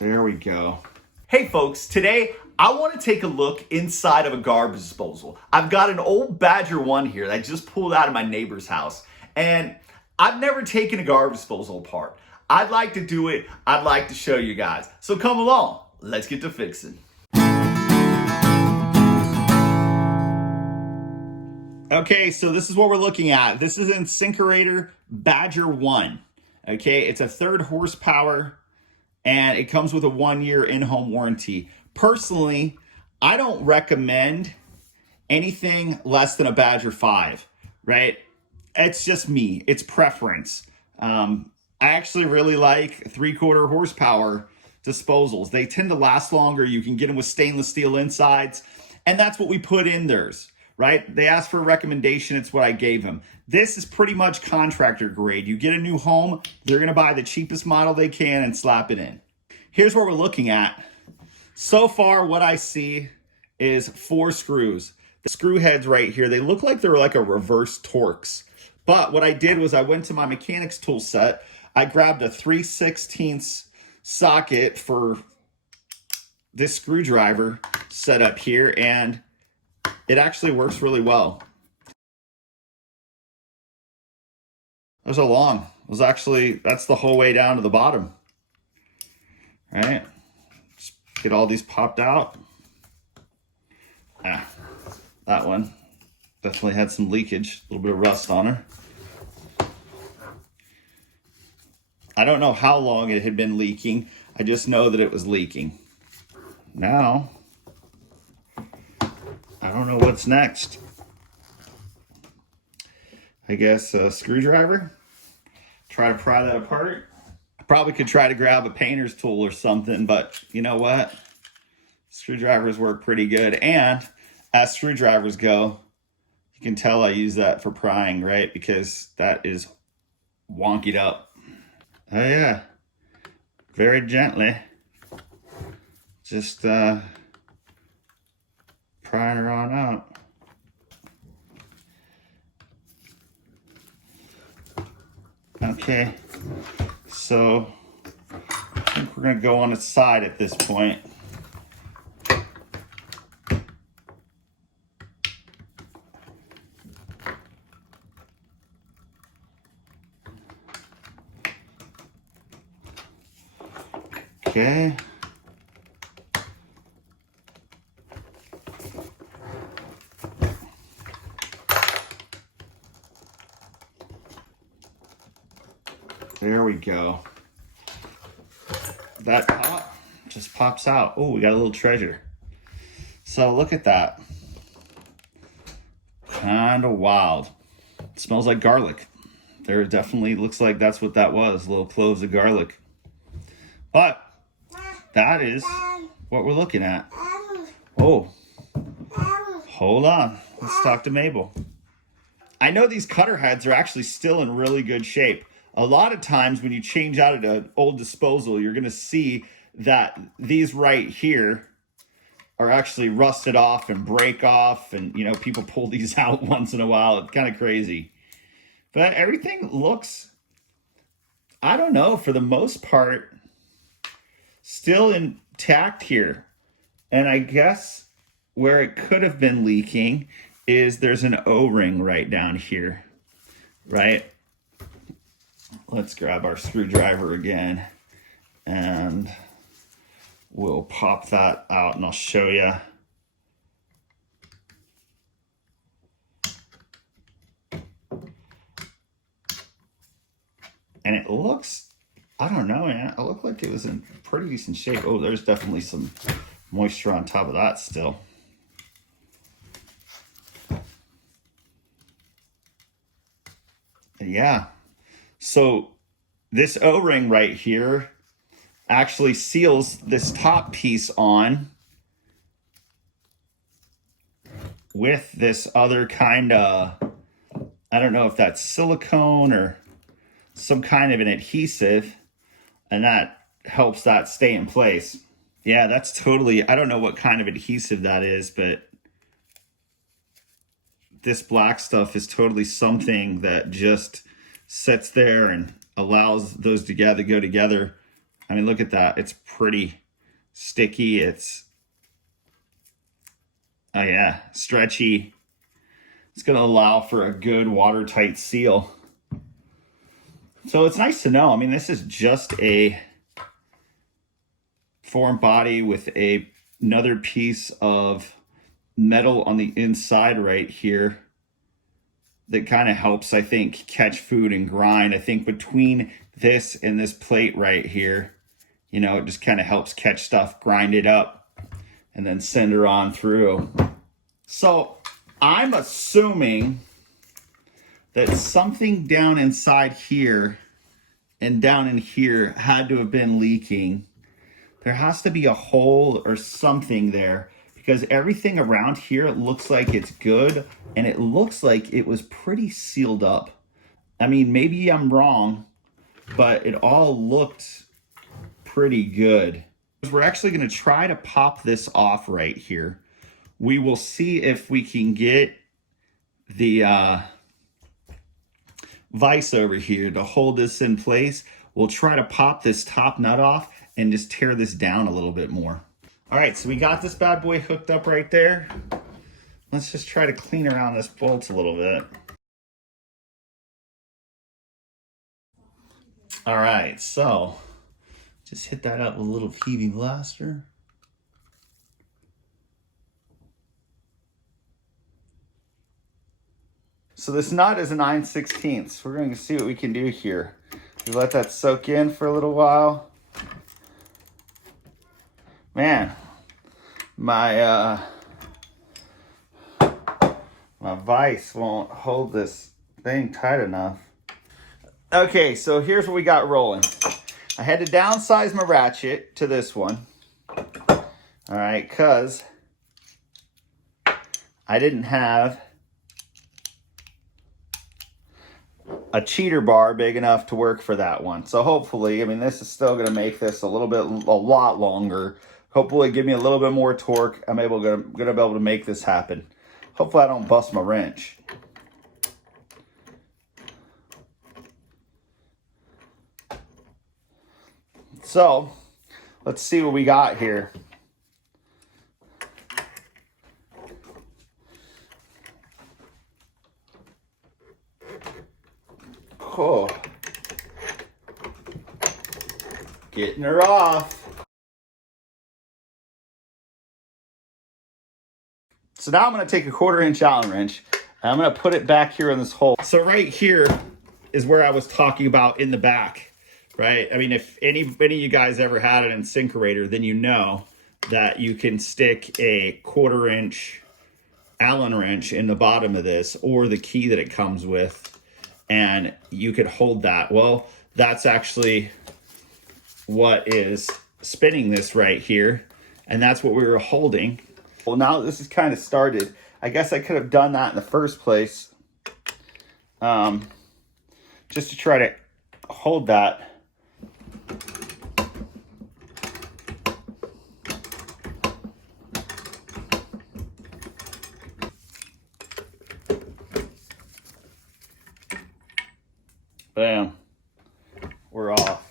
There we go. Hey folks, today I want to take a look inside of a garbage disposal. I've got an old Badger 1 here that I just pulled out of my neighbor's house, and I've never taken a garbage disposal apart. I'd like to do it. I'd like to show you guys. So come along, let's get to fixing. Okay, so this is what we're looking at. This is Insinkerator Badger 1. Okay, it's a 3rd horsepower and it comes with a 1-year in-home warranty. Personally, I don't recommend anything less than a Badger 5, right? It's just me, it's preference. I actually really like 3/4 horsepower disposals. They tend to last longer. You can get them with stainless steel insides, and that's what we put in theirs, right? They asked for a recommendation. It's what I gave them. This is pretty much contractor grade. You get a new home, they're gonna buy the cheapest model they can and slap it in. Here's what we're looking at. So far, what I see is 4 screws. The screw heads right here, they look like they're like a reverse Torx. But what I did was I went to my mechanics tool set. I grabbed a 3/16 socket for this screwdriver set up here, and it actually works really well. There's a long. That's the whole way down to the bottom. All right, just get all these popped out. That one definitely had some leakage, a little bit of rust on her. I don't know how long it had been leaking. I just know that it was leaking. Now, I don't know what's next. I guess a screwdriver. Try to pry that apart. I probably could try to grab a painter's tool or something, but you know what? Screwdrivers work pretty good. And as screwdrivers go, you can tell I use that for prying, right? Because that is wonkied up. Oh yeah, very gently. Just prying her on out. Okay, so I think we're gonna go on its side at this point. Okay. There we go. That pop just pops out. Oh, we got a little treasure. So look at that. Kind of wild. It smells like garlic. There definitely looks like that's what that was. Little cloves of garlic. But that is what we're looking at. Oh, hold on. Let's talk to Mabel. I know these cutter heads are actually still in really good shape. A lot of times when you change out an old disposal, you're going to see that these right here are actually rusted off and break off. And, you know, people pull these out once in a while. It's kind of crazy. But everything looks, I don't know, for the most part, still intact here. And I guess where it could have been leaking is there's an O-ring right down here, right? Let's grab our screwdriver again and we'll pop that out and I'll show you. And it looks, I don't know, man. It looked like it was in pretty decent shape. Oh, there's definitely some moisture on top of that still. Yeah. So this O-ring right here actually seals this top piece on with this other kind of, I don't know if that's silicone or some kind of an adhesive, and that helps that stay in place. Yeah, that's totally, I don't know what kind of adhesive that is, but this black stuff is totally something that just sits there and allows those together go together I mean, look at that. It's pretty sticky. It's, oh yeah, stretchy. It's going to allow for a good watertight seal. So it's nice to know. I mean, this is just a foreign body with another piece of metal on the inside right here that kind of helps, I think, catch food and grind. I think between this and this plate right here, you know, it just kind of helps catch stuff, grind it up, and then send her on through. So I'm assuming that something down inside here and down in here had to have been leaking. There has to be a hole or something there, because everything around here looks like it's good, and it looks like it was pretty sealed up. I mean, maybe I'm wrong, but it all looked pretty good. We're actually going to try to pop this off right here. We will see if we can get the vise over here to hold this in place. We'll try to pop this top nut off and just tear this down a little bit more. All right, so we got this bad boy hooked up right there. Let's just try to clean around this bolt a little bit. All right, so just hit that up with a little PV blaster. So this nut is a 9/16. We're going to see what we can do here. We let that soak in for a little while. Man, my vise won't hold this thing tight enough. Okay, so here's what we got rolling. I had to downsize my ratchet to this one. All right, because I didn't have a cheater bar big enough to work for that one. So hopefully, I mean, this is still going to make this a lot longer. Hopefully give me a little bit more torque. I'm gonna be able to make this happen. Hopefully I don't bust my wrench. So let's see what we got here. Oh, getting her off. So now I'm going to take a 1/4 inch Allen wrench and I'm going to put it back here in this hole. So right here is where I was talking about in the back, right? I mean, if any of you guys ever had an Insinkerator, then you know that you can stick a 1/4 inch Allen wrench in the bottom of this, or the key that it comes with, and you could hold that. Well, that's actually what is spinning this right here, and that's what we were holding. Well, now that this is kind of started, I guess I could have done that in the first place, just to try to hold that. Bam, we're off.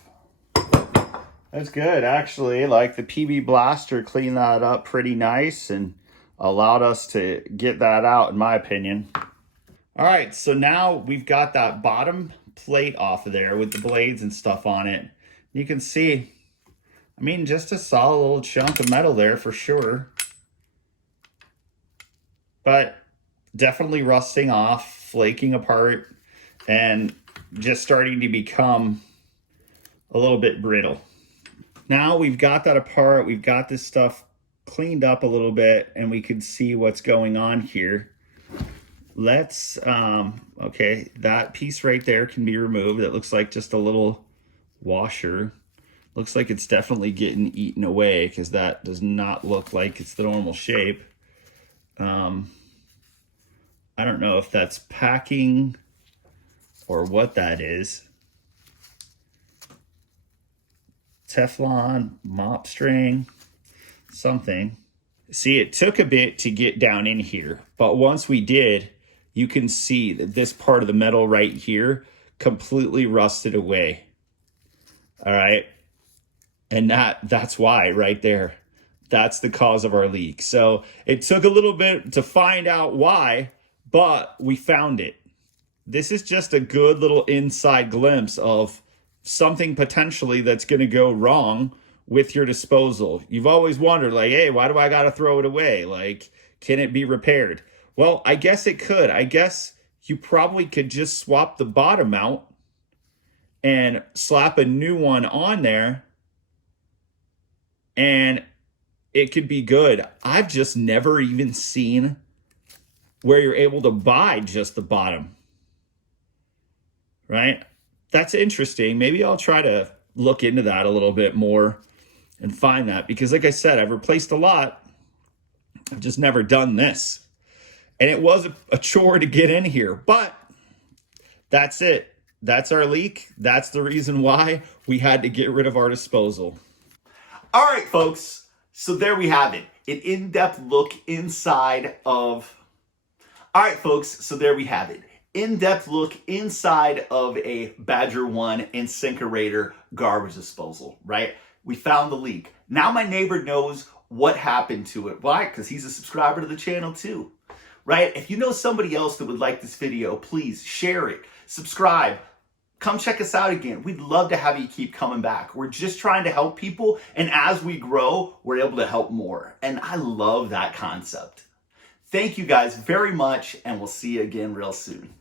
That's good, actually. Like, the PB blaster cleaned that up pretty nice and allowed us to get that out, in my opinion. All right, so now we've got that bottom plate off of there with the blades and stuff on it. You can see, I mean, just a solid little chunk of metal there for sure. But definitely rusting off, flaking apart, and just starting to become a little bit brittle. Now we've got that apart, we've got this stuff cleaned up a little bit, and we can see what's going on here. Let's, okay, that piece right there can be removed. It looks like just a little washer. Looks like it's definitely getting eaten away, because that does not look like it's the normal shape. I don't know if that's packing or what that is. Teflon, mop string, something. See, it took a bit to get down in here, but once we did, you can see that this part of the metal right here completely rusted away. All right. And that's why right there. That's the cause of our leak. So it took a little bit to find out why, but we found it. This is just a good little inside glimpse of something potentially that's going to go wrong with your disposal. You've always wondered, like, hey, why do I got to throw it away? Like, can it be repaired? Well, I guess it could. I guess you probably could just swap the bottom out and slap a new one on there, and it could be good. I've just never even seen where you're able to buy just the bottom, right? That's interesting. Maybe I'll try to look into that a little bit more and find that, because like I said, I've replaced a lot. I've just never done this. And it was a chore to get in here, but that's it. That's our leak. That's the reason why we had to get rid of our disposal. All right, folks. So there we have it. An in-depth look inside of... All right, folks. So there we have it. In-depth look inside of a Badger 1 Insinkerator garbage disposal, right? We found the leak. Now my neighbor knows what happened to it. Why? Because he's a subscriber to the channel too, right? If you know somebody else that would like this video, please share it, subscribe, come check us out again. We'd love to have you keep coming back. We're just trying to help people, and as we grow, we're able to help more. And I love that concept. Thank you guys very much, and we'll see you again real soon.